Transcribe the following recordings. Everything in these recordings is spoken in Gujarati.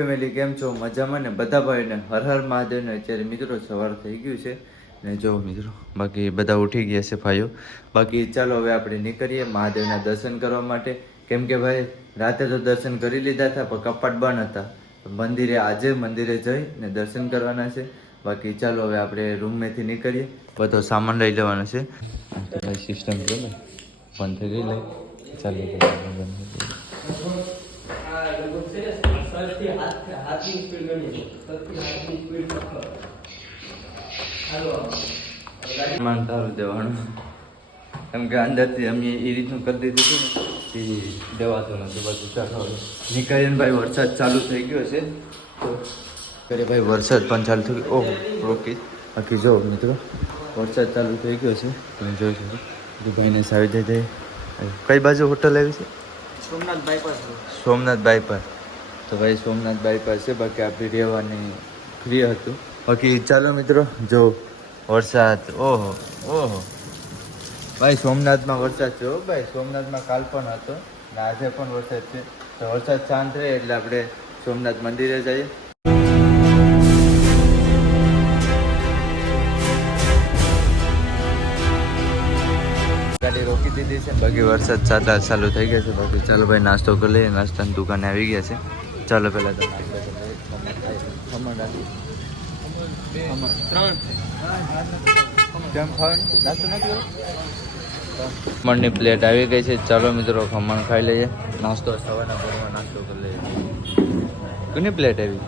ફેમિલી કેમ છો? મજામાં ને? બધા ભાઈને હર હર મહાદેવને. અત્યારે મિત્રો સવાર થઈ ગયું છે ને જો મિત્રો બાકી બધા ઉઠી ગયા છે ભાઈઓ. બાકી ચાલો હવે આપણે નીકળીએ મહાદેવના દર્શન કરવા માટે. કેમ કે ભાઈ રાતે તો દર્શન કરી લીધા હતા પણ કપાટ બંધ હતા. મંદિરે જઈ ને દર્શન કરવાના છે. બાકી ચાલો હવે આપણે રૂમમાંથી નીકળીએ. બધો સામાન લઈ લેવાનો છે. સિસ્ટમ જો ને બંધ થઈ ગઈ લઈ ચાલો તારું દેવાનું કેમ કે અંદરથી અમે એ રીતનું કરી દીધું હતું ને એ દેવાતું નથી. બધું ચાલો નીકળીને ભાઈ વરસાદ ચાલુ થઈ ગયો છે તો અરે ભાઈ વરસાદ પણ ચાલુ થઈ ગયો. ઓહો રોકી બાકી જો મિત્રો વરસાદ ચાલુ થઈ ગયો છે તમે જોઈ શકો. તો ભાઈને સાવી દે કઈ બાજુ હોટલ આવી છે? સોમનાથ બાયપાસ. સોમનાથ બાયપાસ. તો ભાઈ સોમનાથ બાયપાસ છે. બાકી આપણી રહેવાની ફ્રી હતું. બાકી ચાલો મિત્રો જો વરસાદ ઓહો ઓહો ભાઈ સોમનાથમાં વરસાદ છે. ભાઈ સોમનાથમાં કાલ પણ હતો ને આજે પણ વરસાદ છે. તો વરસાદ શાંત રહે એટલે આપણે સોમનાથ મંદિરે જઈએ. ગાડી રોકી દીધી છે બાકી વરસાદ ચાલુ થઈ ગયા છે. બાકી ચાલો ભાઈ નાસ્તો કરી લઈએ. નાસ્તાની દુકાને આવી ગયા છે. ચાલો પહેલાં તો નાસ્તો કરી લઈએ. કેમ ખાવાનું નાસ્તો નથી ખમણની પ્લેટ આવી ગઈ છે. ચાલો મિત્રો ખમણ ખાઈ લઈએ. નાસ્તો સવારના ઘરમાં નાસ્તો કરી લઈએ. કોની પ્લેટ આવી?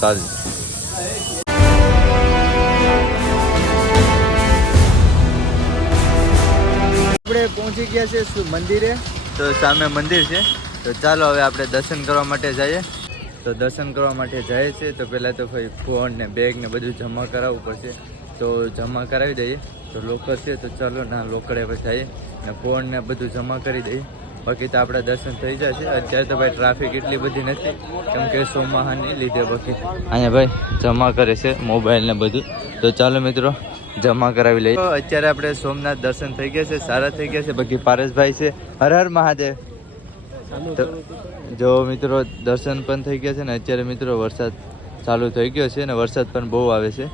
સારી. આપણે પહોંચી ગયા છે મંદિરે. તો સામે મંદિર છે. તો ચાલો હવે આપણે દર્શન કરવા માટે જઈએ. તો દર્શન કરવા માટે જાય છે તો પહેલાં તો ભાઈ ફોન ને બેગ ને બધું જમા કરાવવું પડશે. તો જમા કરાવી દઈએ. તો લોકર છે તો ચાલો ના લોકડે પછી જઈએ ને ફોન ને બધું જમા કરી દઈએ. બાકી તો આપણા દર્શન થઈ જશે. અત્યારે તો ભાઈ ટ્રાફિક એટલી બધી નથી કેમ કે સોમાહાની લીધે. બાકી અહીંયા ભાઈ જમા કરે છે મોબાઈલ ને બધું. તો ચાલો મિત્રો જમા કરાવી લઈએ. અત્યારે આપણે સોમનાથ દર્શન થઈ ગયા છે, સારા થઈ ગયા છે. બાકી પારસભાઈ છે. હર હર મહાદેવ. તો જો મિત્રો દર્શન પણ થઈ ગયા છે ને અત્યારે મિત્રો વરસાદ ચાલુ થઈ ગયો છે ને વરસાદ પણ બહુ આવે છે.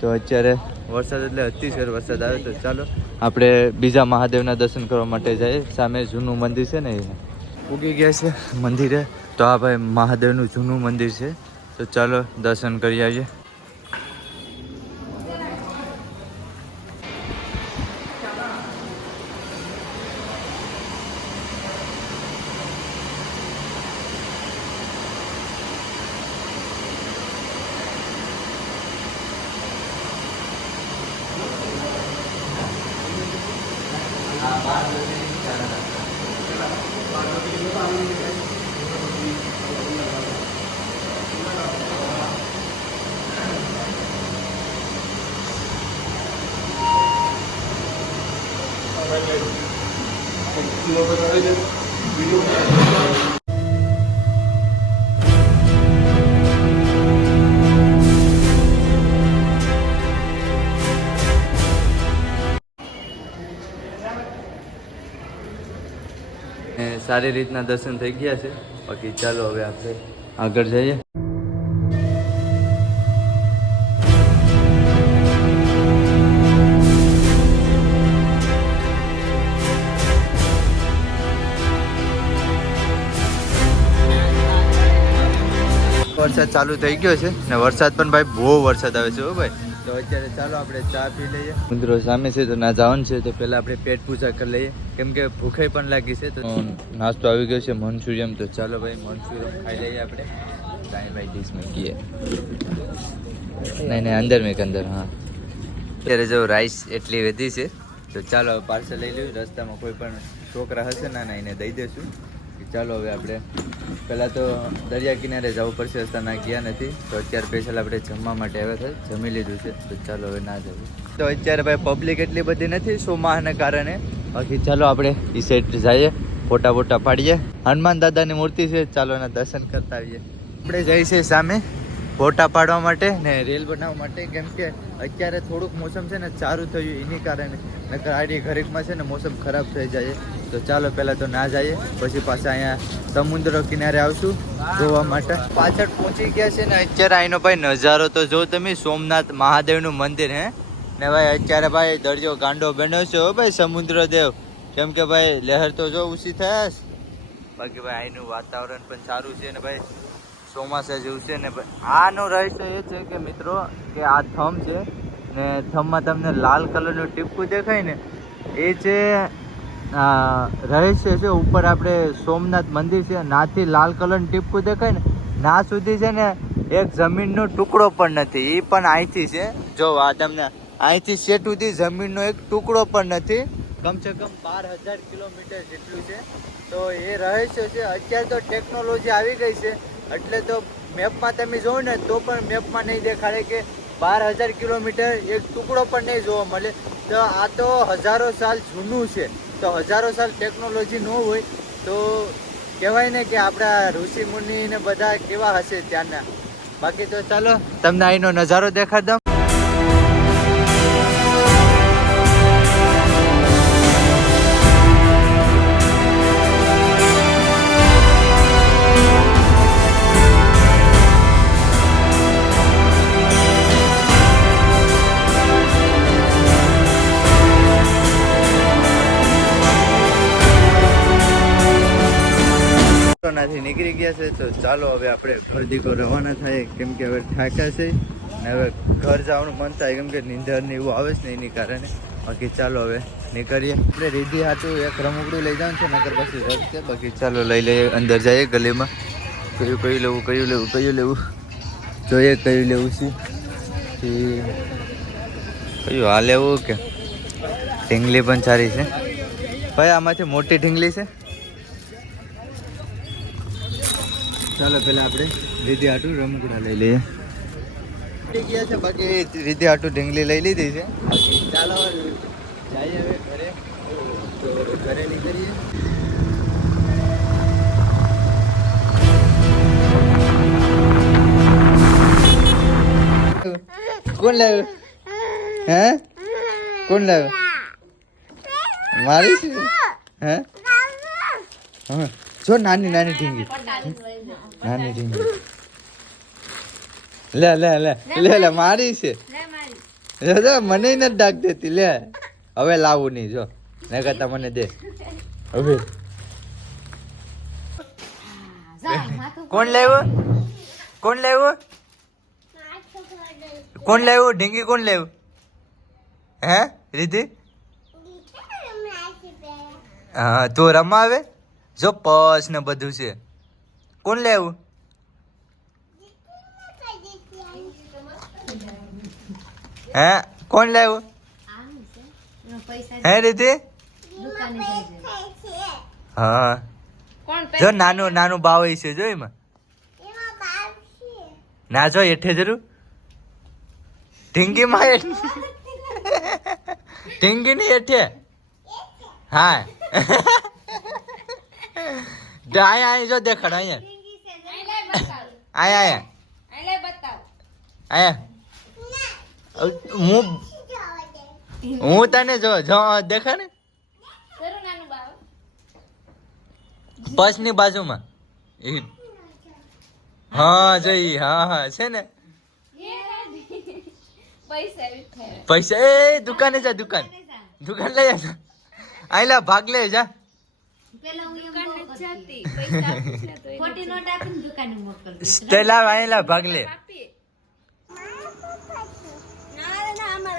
તો અત્યારે વરસાદ એટલે અતિશય વરસાદ આવે. તો ચાલો આપણે બીજા મહાદેવના દર્શન કરવા માટે જઈએ. સામે જૂનું મંદિર છે ને એને ઉગી ગયા છે મંદિરે. તો આ ભાઈ મહાદેવનું જૂનું મંદિર છે. તો ચાલો દર્શન કરી આવીએ. સારી રીતના દર્શન થઈ ગયા છે. બાકી ચાલો હવે આપણે આગળ જઈએ. વરસાદ ચાલુ થઈ ગયો છે ને વરસાદ પણ ભાઈ બહુ વરસાદ આવે છે. હો ભાઈ તો અત્યારે ચાલો આપણે ચા પી લઈએ. મિત્રો સામે છે તો ના જવાનું છે તો પહેલાં આપણે પેટ પૂજા કરી લઈએ કેમ કે ભૂખાઈ પણ લાગી છે. તો નાસ્તો આવી ગયો છે મંચુરિયમ. તો ચાલો ભાઈ મંચુરિયમ ખાઈ લઈએ આપણે. કાંઈ ભાઈ ડીશ મેં કીએ નહીં અંદર મેં અંદર. હા અત્યારે જો રાઈસ એટલી વધી છે તો ચાલો પાર્સલ લઈ લઈએ. રસ્તામાં કોઈ પણ છોકરા હશે ના એને દઈ દઈશું. ચાલો હવે આપણે પહેલાં તો દરિયા કિનારે જવું પડશે. રસ્તાના ગયા નથી તો અત્યારે સ્પેશિયલ આપણે જમવા માટે આવ્યા છે. જમી લીધું છે તો ચાલો હવે ના જવું. તો અત્યારે ભાઈ પબ્લિક એટલી બધી નથી સોમાહને કારણે. બાકી ચાલો આપણે એ સાઈડ જઈએ, ફોટા પાડીએ. હનુમાન દાદાની મૂર્તિ છે, ચાલો એના દર્શન કરતા આવીએ. આપણે જઈએ છીએ સામે ફોટા પાડવા માટે ને રીલ બનાવવા માટે. કેમ કે અત્યારે થોડુંક મોસમ છે ને સારું થયું એની કારણે. નકર આડી ઘડીકમાં છે ને મોસમ ખરાબ થઈ જાય. તો ચાલો પહેલા તો ના જઈએ, પછી પાછા અહીંયા સમુદ્ર કિનારે આવશું જોવા માટે. પાછળ પહોંચી ગયા છે ને અત્યારે અહીંનો ભાઈ નજારો તો જો તમે, સોમનાથ મહાદેવનું મંદિર હે ને ભાઈ. અત્યારે ભાઈ દરિયો ગાંડો બન્યો છે હો ભાઈ, સમુદ્ર દેવ. કેમ કે ભાઈ લહેર તો જો ઊંચી થયા છે. બાકી ભાઈ અહીંનું વાતાવરણ પણ સારું છે ને ભાઈ, ચોમાસા જેવું છે ને ભાઈ. આનું રહસ્ય એ છે કે મિત્રો કે આ થમ છે ને થમમાં તમને લાલ કલરનું ટીપકું દેખાય ને એ છે રહસ્ય છે. ઉપર આપણે સોમનાથ મંદિર છે, નાથી લાલ કલરનું ટીપકું દેખાય ને ના સુધી છે ને એક જમીનનો ટુકડો પણ નથી. એ પણ અહીંથી છે, જો આ તમને અહીંથી સેટ સુધી જમીનનો એક ટુકડો પણ નથી. કમસે કમ 12,000 કિલોમીટર જેટલું છે. તો એ રહસ્ય છે. અત્યારે તો ટેકનોલોજી આવી ગઈ છે એટલે તો મેપમાં તમે જોવો ને તો પણ મેપમાં નહીં દેખાડે કે 12,000 કિલોમીટર એક ટુકડો પણ નહીં જોવા મળે. તો આ તો હજારો સાલ જૂનું છે. તો હજારો સાલ ટેકનોલોજી ન હોય તો કહેવાય ને કે આપણા ઋષિ મુનિ ને બધા કેવા હશે ત્યાંના. બાકી તો ચાલો તમને અહીંનો નજારો દેખાડ દઉં. નાથી નીકળી ગયા છે તો ચાલો હવે આપણે ઘર દીકો રવાના થાય, કેમ કે હવે થાક્યા છે ને હવે ઘર જવાનું મન થાય, કેમ કે નીંદર ને એવું આવે છે ને એની કારણે. બાકી ચાલો હવે નીકળીએ. આપણે રીધી હાટું એક રમકડું લઈ જવાનું છે, નકર પછી રદ છે. બાકી ચાલો લઈ લઈએ, અંદર જઈએ ગલીમાં. કયું લેવું જોઈએ, કયું લેવું છે કયું આ લેવું કે. ઢીંગલી પણ સારી છે ભાઈ, આમાંથી મોટી ઢીંગલી છે. ચાલો પેલા આપણે રીધી હાટું રમકડા લઈ લઈએ. ગયા છે બાકી રીધી હાટું ઢીંગલી લઈ લીધી છે. ચાલો જઈએ હવે ઘરે. તો ઘરે નીકળીએ. કોણ લાવ્યું હે? કોણ લાવ્યું? મારી છે હે? હા જો નાની નાની ઢીંગલી, નાની ઢીંગલી લે લે લે લે લે મારી છે. મને નથી ડાક દેતી. લે હવે લાવું નહીં, જો ને કરતા મને દે હવે. કોણ લાવ્યું? કોણ લાવ્યું? કોણ લાવ્યું ઢીંગી? કોણ લાવ્યું હે રીધી? હા તું રમાવે જો પસ ને બધું છે. કોણ લાવ્યું? હે કોણ લાવ્યું હે રીધી? હા જો નાનું નાનું બાવ છે, જો એમાં ના જો એઠે જરૂર ઢીંગી માં ઢીંગી ની એઠે. હા અહીંયા જો દેખાડ, અહીંયા અહીંયા હું તને જો દેખા ને બસ ની બાજુમાં. હા જઈ હા હા છે ને. પૈસા એ દુકાને જા, દુકાન લઈ જા. આયલા ભાગ લે જા. સ્ટેલા આયલા ભાગ લે.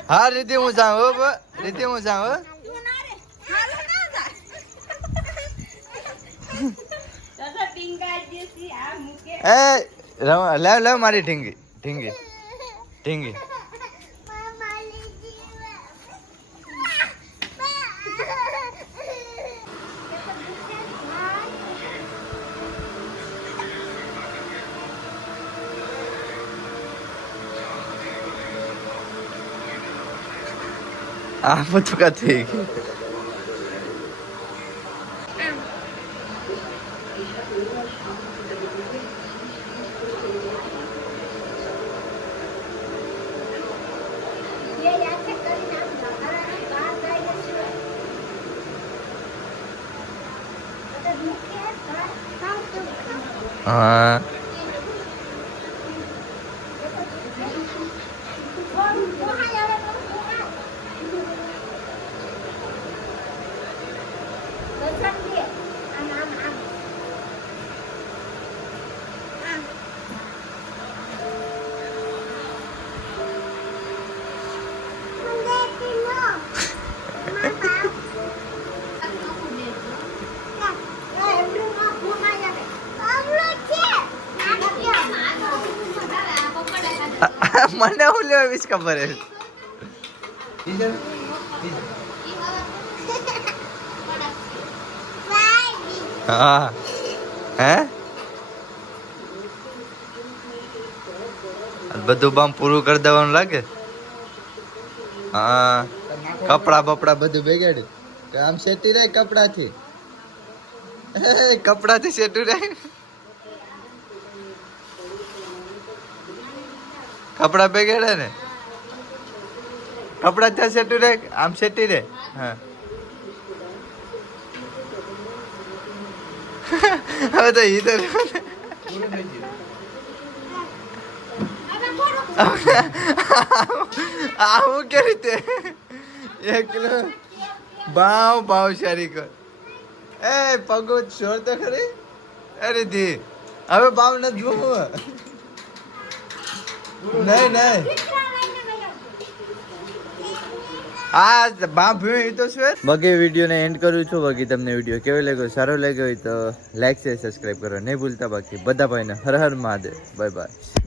હા રીતિ હું જાઉં, રીતિ હું જાઉં. લે મારી ઢીંગી ઢીંગી ઢીંગી. આ બધું કા થઈ ગયું. હા મને હું લેવા વિશ ખબર હે હા હે બધું બામ પૂરું કરી દેવાનું લાગે હા કપડા બપડા બધું બેગાડી આમ સેટી રહે કપડાથી કપડાથી સેટું રહે કપડા બેગાડે ને કપડા ત્યાં સેટું રહે આમ સેટી રહે હા હવે તો ઈધર આવું કે રીતે 1 કિલો ભાવ સારી કર એ પગો છોડ તો ખરી અરે ધી હવે ભાવ નથી જોવું નહીં હા બાપ તો શું બગી વિડીયોને એન્ડ કરું છું બાકી તમને વિડીયો કેવો લાગ્યો સારો લાગ્યો હોય તો લાઈક છે સબસ્ક્રાઈબ કરો નહીં ભૂલતા બાકી બધા ભાઈને હર હર મહાદેવ બાય બાય